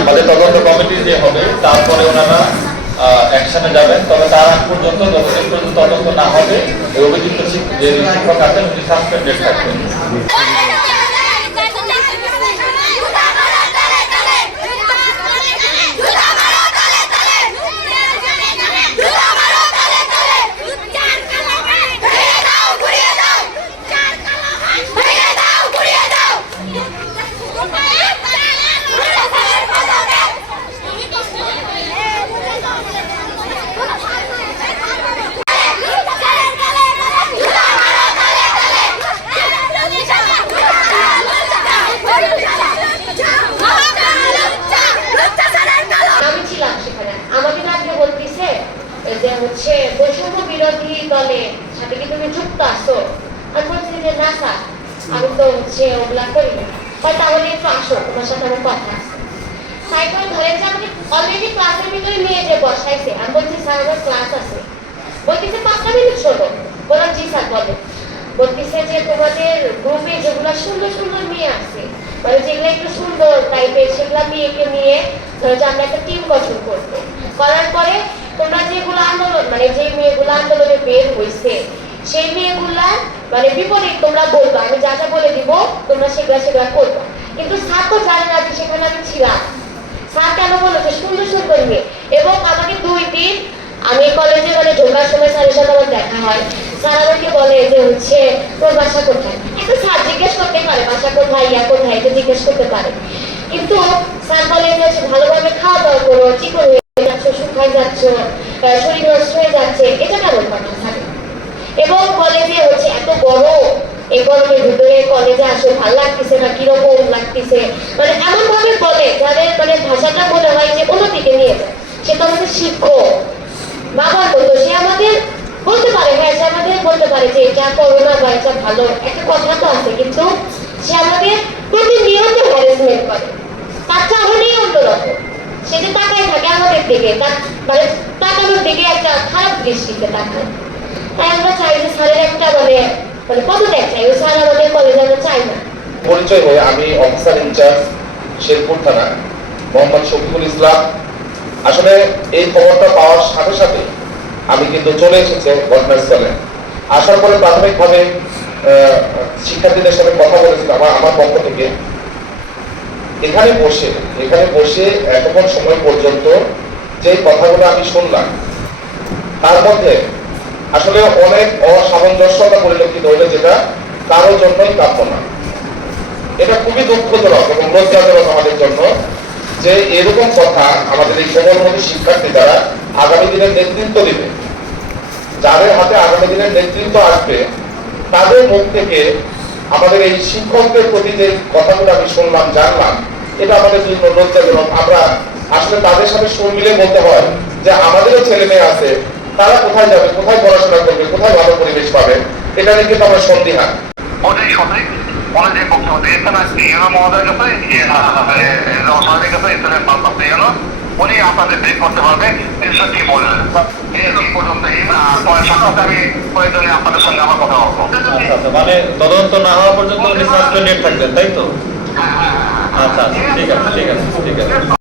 আমাদের তদন্ত কমিটি যে হবে, তারপরে ওনারা অ্যাকশনে যাবেন। তবে তার আগ পর্যন্ত, যতদিন পর্যন্ত তদন্ত না হবে অভিযুক্ত যে শিক্ষক আছেন, উনি সাসপেন্ডেড থাকবেন। যে হচ্ছে বৈষম্য বিরোধী সাথে কি তুমি যুক্ত আছো। আমি বলছি যে, না স্যার, আমি তো হচ্ছে ওগুলা করি না। তাহলে একটু আসো, তোমার সাথে আমার কথা আছে। সাইকেল ধরে যে, আমাকে অলরেডি ক্লাসের ভিতরে নিয়ে যে বসাইছে, আমি বলছি, স্যার, আমার ক্লাস আছে। বলতেছে, পাঁচটা মিনিট জি স্যার, বলো। বলতেছে যে, তোমাদের গ্রুপে যেগুলো সুন্দর সুন্দর মেয়ে আছে মানে যেগুলো একটু সুন্দর টাইপের সেগুলো মেয়েকে নিয়ে ধরো যে আমরা একটা টিম গঠন করব। করার পরে মানে যে মেয়েগুলো আন্দোলনে বের হয়েছে সেই মেয়েগুলা মানে বিপরীত তোমরা বলবা, আমি যা যা বলে দিব, তোমরা সেগুলা সেগুলা করবা। কিন্তু স্যার তো জানে না, যে সেখানে আমি ছিলাম, স্যার কেন বলেছে সুন্দর সুন্দর মেয়ে? এবং আমাকে দুই দিন আমি কলেজে মানে ঢোকার সময় স্যারের সাথে আমার দেখা হয়। স্যার আমাকে বলে যে হচ্ছে, তোর বাসা কোথায়? একটা স্যার জিজ্ঞেস করতে পারে, বাসা কোথায়, ইয়া কোথায় এটা জিজ্ঞেস করতে পারে। কিন্তু স্যার বলে যে ভালোভাবে খাওয়া দাওয়া করো, চিকন হয়ে যাচ্ছ শুকাই যাচ্ছ শরীর নষ্ট হয়ে যাচ্ছে, এটা কেমন কথা? থাকে এবং কলেজে হচ্ছে এত গরম, এই গরমের ভিতরে কলেজে আসো ভালো লাগতেছে না, কীরকম লাগতেছে? মানে এমন ভাবে বলে, যাদের মানে ভাষাটা মনে হয় যে অন্যদিকে নিয়ে যায়। সে তো শিক্ষক। বাবার মতো, সে আমাদের বলতে পারে হ্যাঁ সে আমাদের বলতে পারে যে এটা করো না বা এটা ভালো, একটা কথা তো আছে, কিন্তু সে আমাদের প্রতিনিয়ত হ্যারাসমেন্ট করে। তার চাহনি অন্যরকম সে যে তাকাই থাকে আমাদের দিকে, তার মানে তাকানোর দিকে একটা খারাপ দৃষ্টিতে তাকায়। তাই আমরা চাই যে স্যারের একটা মানে মানে পদত্যাগ চাই। ওই স্যার আমাদের কলেজে আমরা চাই না। পরিচয় হয়ে আমি অফিসার ইনচার্জ শেরপুর থানা, মোহাম্মদ শফিকুল ইসলাম। আসলে এই খবরটা পাওয়ার সাথে সাথে আমি কিন্তু চলে এসেছি ঘটনাস্থলে। আসার পরে প্রাথমিকভাবে শিক্ষার্থীদের সাথে কথা বলেছিলাম আমার পক্ষ থেকে। এখানে বসে এখানে বসে এতক্ষণ সময় পর্যন্ত যে কথাগুলো আমি শুনলাম, তার মধ্যে আসলে অনেক অসামঞ্জস্যতা পরিলক্ষিত হইল যেটা কারোর জন্যই কাম্য না। এটা খুবই দুঃখজনক এবং লজ্জাজনক আমাদের জন্য যে এরকম কথা আমাদের এই কোমলমতি শিক্ষার্থী যারা আগামী দিনের নেতৃত্ব দিবে। যাদের হাতে আগামী দিনের নেতৃত্ব আসবে, তাদের মুখ থেকে আমাদের এই শিক্ষকদের প্রতি যে কথাগুলো আমি শুনলাম, জানলাম, এটা আমাদের জন্য লজ্জাজনক। আমরা আসলে তাদের সাথে সুর মিলে বলতে হয় যে আমাদেরও ছেলে মেয়ে আছে তারা কোথায় যাবে কোথায় পড়াশোনা করবে কোথায় ভালো পরিবেশ পাবে এটা নিয়ে কিন্তু আমরা সন্দিহান। ইউনো মহোদয়ের কাছে কাছে উনি আপনাদের করতে পারবে। তিনশো কি বললেন। এই পর্যন্ত পরে সাক্ষাৎ আমি প্রয়োজনে আপনাদের সঙ্গে আমার কথা বলব। আচ্ছা আচ্ছা মানে তদন্ত না হওয়া পর্যন্ত উনি সাসপেন্ডেড থাকবেন তাই তো? আচ্ছা আচ্ছা ঠিক আছে ঠিক আছে ঠিক আছে।